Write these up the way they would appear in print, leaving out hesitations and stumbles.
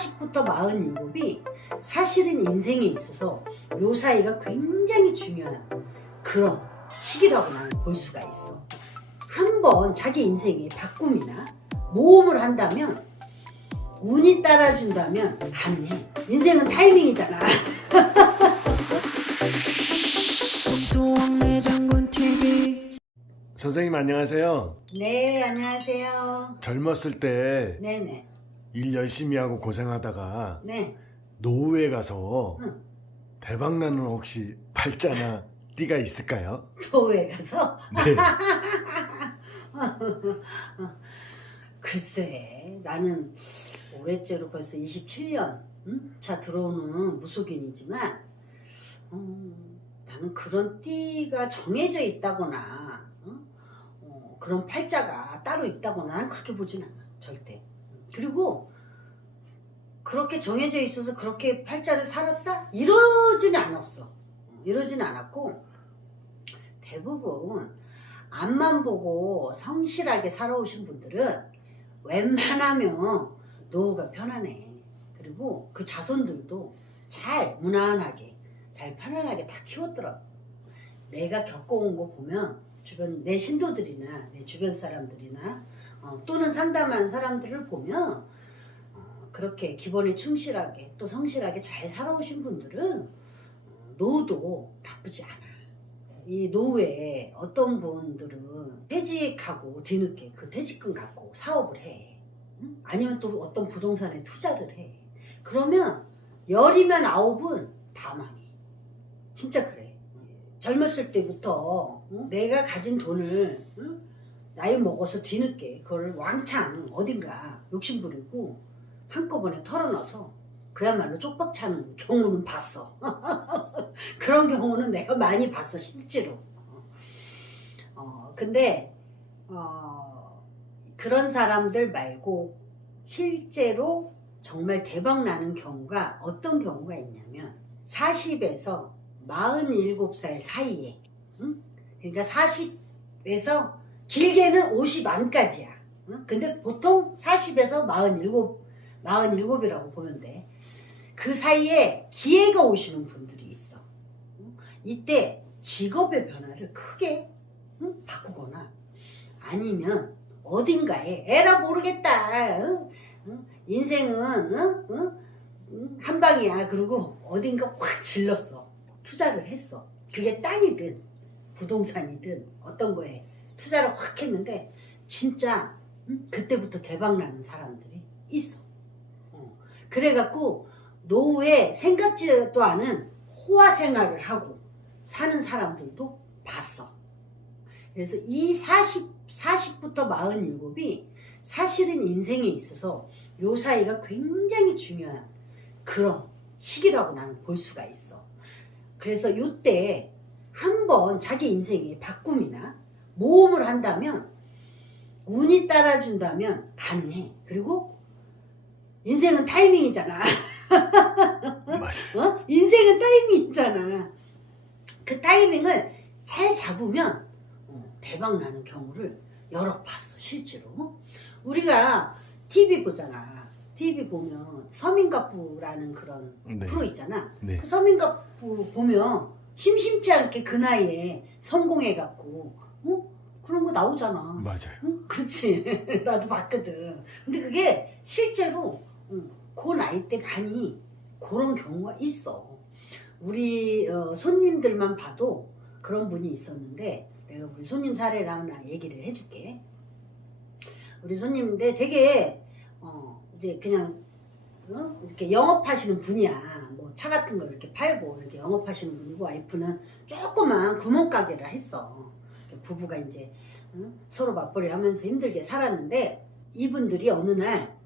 40부터 47이 사실은 인생에 있어서 요 사이가 굉장히 중요한 그런 시기라고 나는 볼 수가 있어. 한번 자기 인생에 바꿈이나 모험을 한다면, 운이 따라준다면 가능해. 인생은 타이밍이잖아. 선생님 안녕하세요. 네, 안녕하세요. 젊었을 때 일 네네. 열심히 하고 고생하다가 네. 노후에 가서 응. 대박나는 혹시 팔자나 띠가 있을까요? 도에 가서? 네. 글쎄, 나는 올해째로 벌써 27년 차 들어오는 무속인이지만 나는 그런 띠가 정해져 있다거나 그런 팔자가 따로 있다거나 난 그렇게 보진 않아. 절대. 그리고 그렇게 정해져 있어서 그렇게 팔자를 살았다? 이러지는 않았어. 이러지는 않았고, 대부분 앞만 보고 성실하게 살아오신 분들은 웬만하면 노후가 편안해. 그리고 그 자손들도 잘 무난하게 잘 편안하게 다 키웠더라고. 내가 겪어온 거 보면 주변 내 신도들이나 내 주변 사람들이나 또는 상담한 사람들을 보면 그렇게 기본에 충실하게 또 성실하게 잘 살아오신 분들은 노후도 나쁘지 않아. 이 노후에 어떤 분들은 퇴직하고 뒤늦게 그 퇴직금 갖고 사업을 해. 아니면 또 어떤 부동산에 투자를 해. 그러면 열이면 아홉은 다 망해. 진짜 그래. 젊었을 때부터 내가 가진 돈을 나이 먹어서 뒤늦게 그걸 왕창 어딘가 욕심부리고 한꺼번에 털어넣어서 그야말로 쪽박 차는 경우는 봤어. 그런 경우는 내가 많이 봤어, 실제로. 근데 그런 사람들 말고 실제로 정말 대박 나는 경우가 어떤 경우가 있냐면 40에서 47살 사이에, 그러니까 40에서 길게는 50 안까지야. 근데 보통 40에서 47이라고 보면 돼. 그 사이에 기회가 오시는 분들이 있어. 이때 직업의 변화를 크게 바꾸거나 아니면 어딘가에 에라 모르겠다. 인생은 한 방이야. 그리고 어딘가 확 질렀어. 투자를 했어. 그게 땅이든 부동산이든 어떤 거에 투자를 확 했는데 진짜 그때부터 대박나는 사람들이 있어. 그래갖고 노후에 생각지도 않은 호화 생활을 하고 사는 사람들도 봤어. 그래서 이 40부터 47이 사실은 인생에 있어서 요 사이가 굉장히 중요한 그런 시기라고 나는 볼 수가 있어. 그래서 요때 한번 자기 인생에 바꿈이나 모험을 한다면, 운이 따라준다면 가능해. 그리고 인생은 타이밍이잖아. 맞아요. 인생은 타이밍이잖아. 그 타이밍을 잘 잡으면 대박 나는 경우를 여러 봤어, 실제로. 우리가 TV 보잖아. TV 보면 서민가부라는 그런 네. 프로 있잖아. 네. 그 서민가부 보면 심심치 않게 그 나이에 성공해갖고 그런 거 나오잖아. 맞아요. 그렇지. 나도 봤거든. 근데 그게 실제로 그 나이 때 많이 그런 경우가 있어. 우리 손님들만 봐도 그런 분이 있었는데, 내가 우리 손님 사례를 하나 얘기를 해줄게. 우리 손님인데 되게 이제 그냥 이렇게 영업하시는 분이야. 뭐 차 같은 거 이렇게 팔고 이렇게 영업하시는 분이고, 와이프는 조그만 구멍가게를 했어. 부부가 이제 서로 맞벌이 하면서 힘들게 살았는데, 이분들이 어느 날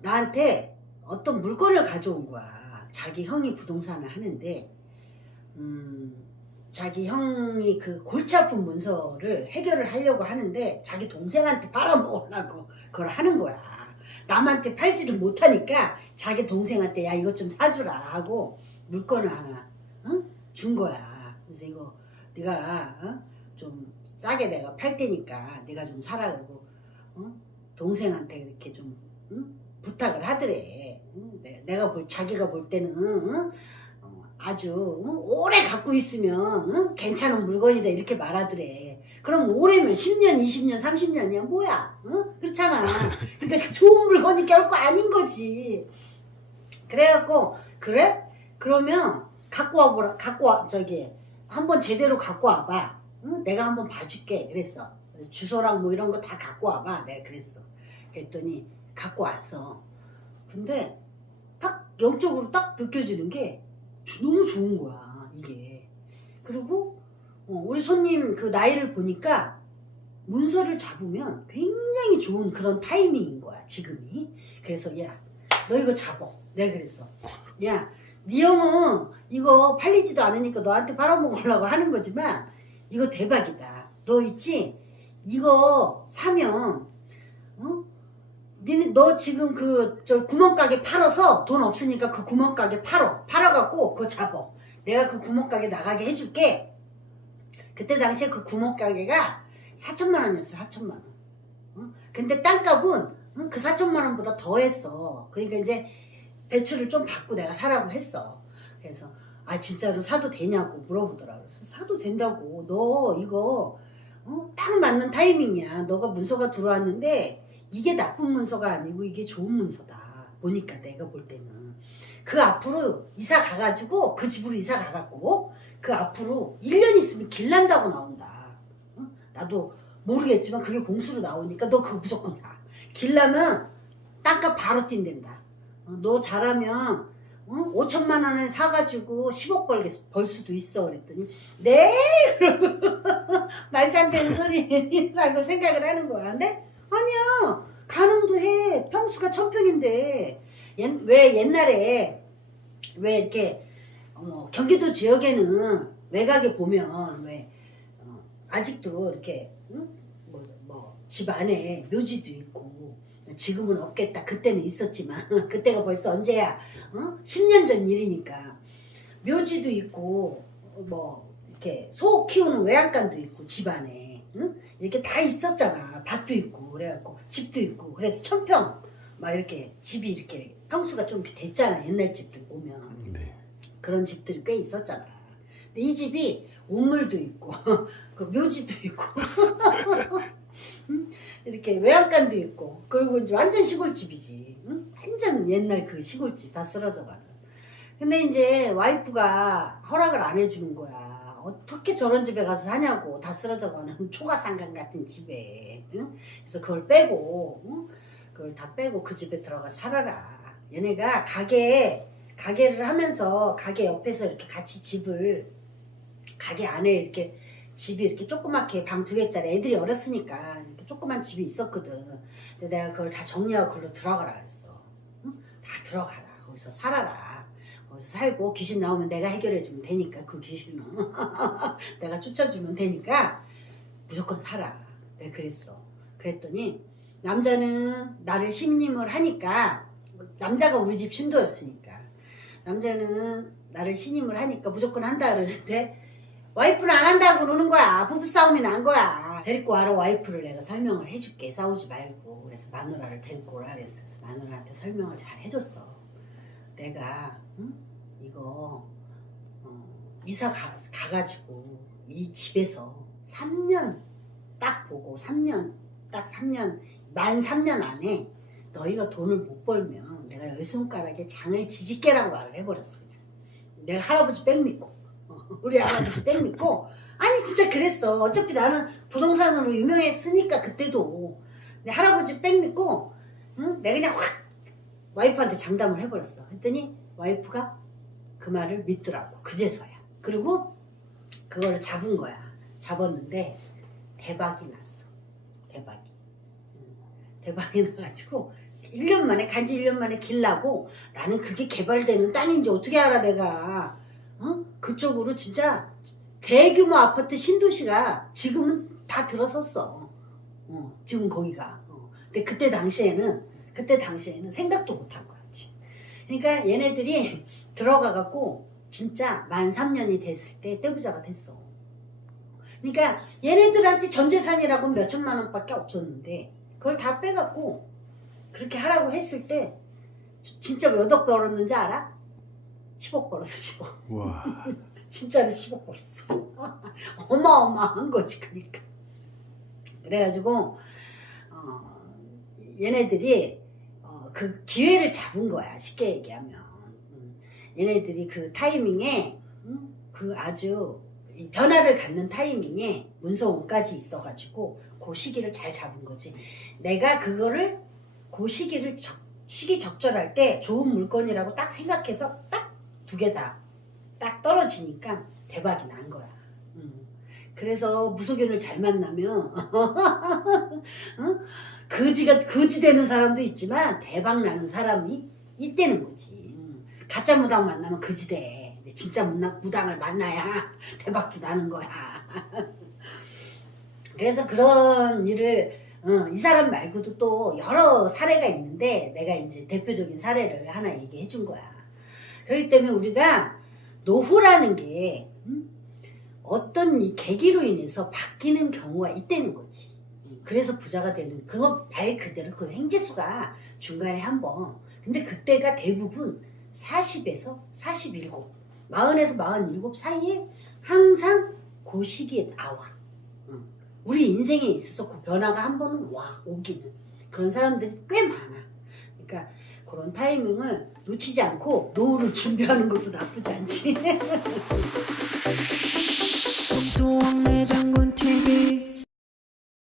나한테 어떤 물건을 가져온 거야. 자기 형이 부동산을 하는데 자기 형이 그 골치 아픈 문서를 해결을 하려고 하는데 자기 동생한테 팔아먹으려고 그걸 하는 거야. 남한테 팔지를 못하니까 자기 동생한테 야 이것 좀 사주라 하고 물건을 하나 준 거야. 그래서 이거 네가 좀 싸게 내가 팔 테니까 네가 좀 사라. 그러고 동생한테 이렇게 좀 부탁을 하더래. 자기가 볼 때는 아주 오래 갖고 있으면 괜찮은 물건이다 이렇게 말하더래. 그럼 오래면 10년, 20년, 30년이야 뭐야? 그렇잖아. 그러니까 좋은 물건이 결코 아닌 거지. 그래갖고 그래? 그러면 저기 한번 제대로 갖고 와봐. 내가 한번 봐줄게. 그랬어. 그래서 주소랑 뭐 이런 거 다 갖고 와봐. 내가 그랬어. 그랬더니 갖고 왔어. 근데 딱 영적으로 딱 느껴지는 게 너무 좋은 거야 이게. 그리고 우리 손님 그 나이를 보니까 문서를 잡으면 굉장히 좋은 그런 타이밍인 거야 지금이. 그래서 야 너 이거 잡어. 내가 그랬어. 야 네 형은 이거 팔리지도 않으니까 너한테 팔아먹으려고 하는 거지만 이거 대박이다. 너 있지? 이거 사면 너 지금 저 구멍가게 팔아서 돈 없으니까 그 구멍가게 팔아갖고 그거 잡어. 내가 그 구멍가게 나가게 해줄게. 그때 당시에 그 구멍가게가 4천만 원이었어. 4천만 원. 근데 땅값은 그 4천만 원보다 더 했어. 그러니까 이제 대출을 좀 받고 내가 사라고 했어. 그래서 진짜로 사도 되냐고 물어보더라. 그래서 사도 된다고. 너 이거 딱 맞는 타이밍이야. 너가 문서가 들어왔는데 이게 나쁜 문서가 아니고 이게 좋은 문서다. 보니까 내가 볼 때는 그 앞으로 이사 가가지고 그 집으로 이사 가갖고 그 앞으로 1년 있으면 길 난다고 나온다. 나도 모르겠지만 그게 공수로 나오니까 너 그거 무조건 사. 길 나면 땅값 바로 뛴댄다. 너 잘하면 5천만 원에 사가지고 10억 벌 수도 있어. 그랬더니 네? 그러고 말도 안 되는 소리라고 생각을 하는 거야. 근데 아니야. 가능도 해. 평수가 1000평인데 왜 옛날에 왜 이렇게 경기도 지역에는 외곽에 보면 왜 아직도 이렇게 집 안에 묘지도 있고 지금은 없겠다. 그때는 있었지만 그때가 벌써 언제야? 10년 전 일이니까 묘지도 있고 이렇게 소 키우는 외양간도 있고 집 안에 이렇게 다 있었잖아. 밭도 있고 그래갖고 집도 있고 그래서 1000평 막 이렇게 집이 이렇게 평수가 좀 됐잖아. 옛날 집들 보면 네. 그런 집들이 꽤 있었잖아. 근데 이 집이 우물도 있고 그 묘지도 있고 이렇게 외양간도 있고 그리고 이제 완전 시골집이지. 완전 옛날 그 시골집 다 쓰러져가는. 근데 이제 와이프가 허락을 안 해주는 거야. 어떻게 저런 집에 가서 사냐고. 다 쓰러져가는 초가상간 같은 집에. 그래서 그걸 빼고 그걸 다 빼고 그 집에 들어가 살아라. 얘네가 가게를 하면서 가게 옆에서 이렇게 같이 가게 안에 이렇게 집이 이렇게 조그맣게 방 2개짜리 애들이 어렸으니까 이렇게 조그만 집이 있었거든. 근데 내가 그걸 다 정리하고 그걸로 들어가라 그랬어. 다 들어가라. 거기서 살아라. 거기서 살고 귀신 나오면 내가 해결해주면 되니까 그 귀신은 내가 쫓아주면 되니까 무조건 살아. 내가 그랬어. 그랬더니 남자는 나를 신임을 하니까 남자가 우리 집 신도였으니까 남자는 나를 신임을 하니까 무조건 한다 그러는데 와이프는 안 한다고 그러는 거야. 부부싸움이 난 거야. 데리고 와라. 와이프를 내가 설명을 해줄게. 싸우지 말고. 그래서 마누라를 데리고 오라 그랬어. 마누라한테 설명을 잘 해줬어. 내가 이거 이사 가가지고 이 집에서 3년 딱 보고 3년 만 3년 안에 너희가 돈을 못 벌면 내가 10손가락에 장을 지질게라고 말을 해버렸어. 그냥. 내가 할아버지 백 믿고 우리 할아버지 백 믿고 아니 진짜 그랬어. 어차피 나는 부동산으로 유명했으니까 그때도 근데 할아버지 백 믿고 내가 그냥 확 와이프한테 장담을 해버렸어. 했더니 와이프가 그 말을 믿더라고. 그제서야. 그리고 그거를 잡은 거야. 잡았는데 대박이 났어. 대박이 나가지고 1년 만에 간지 1년 만에 길나고 나는 그게 개발되는 땅인지 어떻게 알아 내가. 그쪽으로 진짜 대규모 아파트 신도시가 지금은 다 들어섰어. 지금 거기가. 근데 그때 당시에는 생각도 못한 거였지. 그러니까 얘네들이 들어가갖고 진짜 만 3년이 됐을 때 떼부자가 됐어. 그러니까 얘네들한테 전 재산이라고 몇 천만 원밖에 없었는데 그걸 다 빼갖고 그렇게 하라고 했을 때 진짜 몇 억 벌었는지 알아? 10억 벌었어 10억. 와. 진짜로 10억 벌었어. 어마어마한 거지 그러니까. 그래가지고 얘네들이 그 기회를 잡은 거야 쉽게 얘기하면. 얘네들이 그 타이밍에 그 아주 이 변화를 갖는 타이밍에 문서운까지 있어가지고 그 시기를 잘 잡은 거지. 내가 그거를 그 시기를 시기 적절할 때 좋은 물건이라고 딱 생각해서 딱 두 개 다 딱 떨어지니까 대박이 난 거야. 그래서 무속인을 잘 만나면 거지 되는 사람도 있지만 대박 나는 사람이 있다는 거지. 가짜 무당 만나면 거지 돼. 근데 진짜 무당을 만나야 대박도 나는 거야. 그래서 그런 일을 이 사람 말고도 또 여러 사례가 있는데 내가 이제 대표적인 사례를 하나 얘기해 준 거야. 그렇기 때문에 우리가 노후라는 게 어떤 이 계기로 인해서 바뀌는 경우가 있다는 거지. 그래서 부자가 되는 그거 말 그대로 그 행지수가 중간에 한 번. 근데 그때가 대부분 40에서 47, 40에서 47 사이에 항상 그 시기에 나와. 우리 인생에 있어서 그 변화가 한 번은 오기는. 그런 사람들이 꽤 많아. 그러니까 그런 타이밍을 놓치지 않고 노후를 준비하는 것도 나쁘지 않지.